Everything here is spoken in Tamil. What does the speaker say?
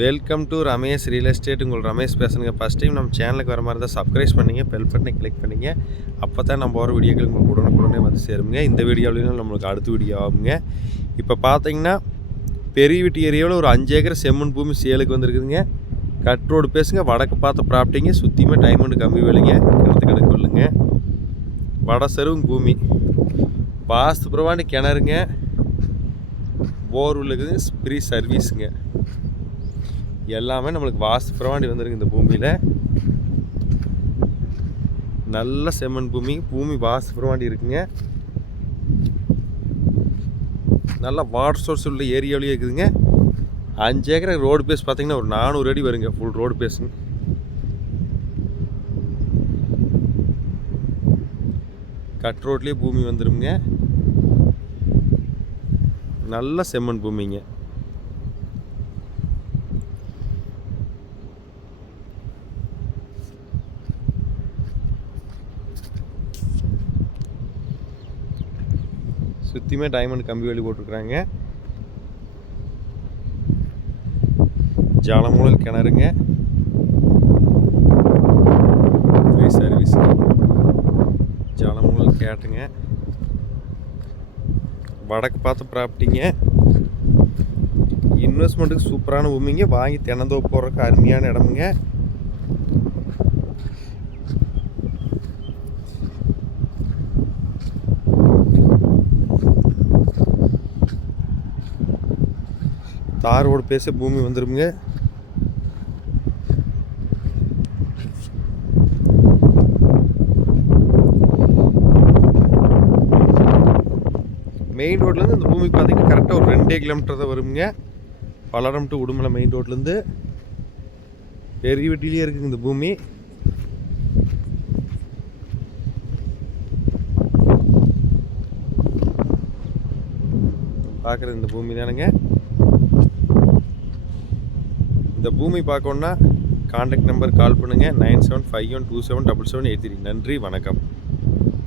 Welcome to Ramesh real estate. உங்கள் ரமேஷ் பேசுங்க. ஃபஸ்ட் டைம் நம்ம சேனலுக்கு வர மாதிரி இருந்தால் சப்ஸ்கிரைப் பண்ணிங்க, பெல் பட்டனை கிளிக் பண்ணிங்க. அப்போ தான் நம்ம போகிற வீடியோக்கள் உங்களுக்கு உடனுக்குடனே வந்து சேருங்க. இந்த வீடியோவிலையும் நம்மளுக்கு அடுத்த வீடியோ ஆகுங்க. இப்போ பார்த்தீங்கன்னா பெரியவெட்டி ஏரியாவில் ஒரு 5 ஏக்கர் செம்மண் பூமி சேலுக்கு வந்துருக்குதுங்க. கட் ரோடு பேசுங்க. வடக்கு பார்த்த ப்ராப்பர்ட்டிங்க. சுற்றியுமே டைமண்ட் கம்பி வேலைங்க. கிணத்துக்கடை கொள்ளுங்க. வட செருவுங்க பூமி. வாஸ்து பிரவாண்டி கிணறுங்க. போர்வெல் இருக்குது. ஃப்ரீ சர்வீஸுங்க. எல்லாமே நம்மளுக்கு வாஸ்து பிரவாண்டி வந்துருக்கு. இந்த பூமியில் நல்ல செம்மண் பூமி வாஸ்து பிரவாண்டி இருக்குங்க. நல்ல வாட்டர் சோர்ஸ் உள்ள ஏரியாவிலேயே இருக்குதுங்க. 5 ஏக்கர் ரோடு பேஸ் பார்த்தீங்கன்னா ஒரு 400 அடி வருங்க. Full road பேஸுங்க. கட் ரோட்லேயே பூமி வந்துடுங்க. நல்ல செம்மண் பூமிங்க. சுற்றியுமே டைமண்ட் கம்பி வேலி போட்டிருக்குறாங்க. ஜலமூலல் கிணறுங்க. Free service. ஜலமூலல் கேட்டுங்க. வடக்கு பார்த்த ப்ராப்பர்ட்டிங்க. இன்வெஸ்ட்மெண்ட்டுக்கு சூப்பரான பூமிங்க. வாங்கி தினந்தோப்பு போடுறதுக்கு அருமையான இடமுங்க. தார் ரோடு பேச பூமி வந்துருங்க. மெயின் ரோட்லேருந்து இந்த பூமிக்கு பார்த்தீங்கன்னா கரெக்டாக ஒரு 2 கிலோமீட்டர் தான் வருங்க. பல்லடம் டு உடுமலை மெயின் ரோட்லேருந்து பெரியவெட்டிலேயே இருக்குங்க இந்த பூமி. பார்க்குறது இந்த பூமி தானுங்க. இந்த பூமி பார்க்கணுன்னா கான்டாக்ட் நம்பர் கால் பண்ணுங்கள். 9751277783. நன்றி, வணக்கம்.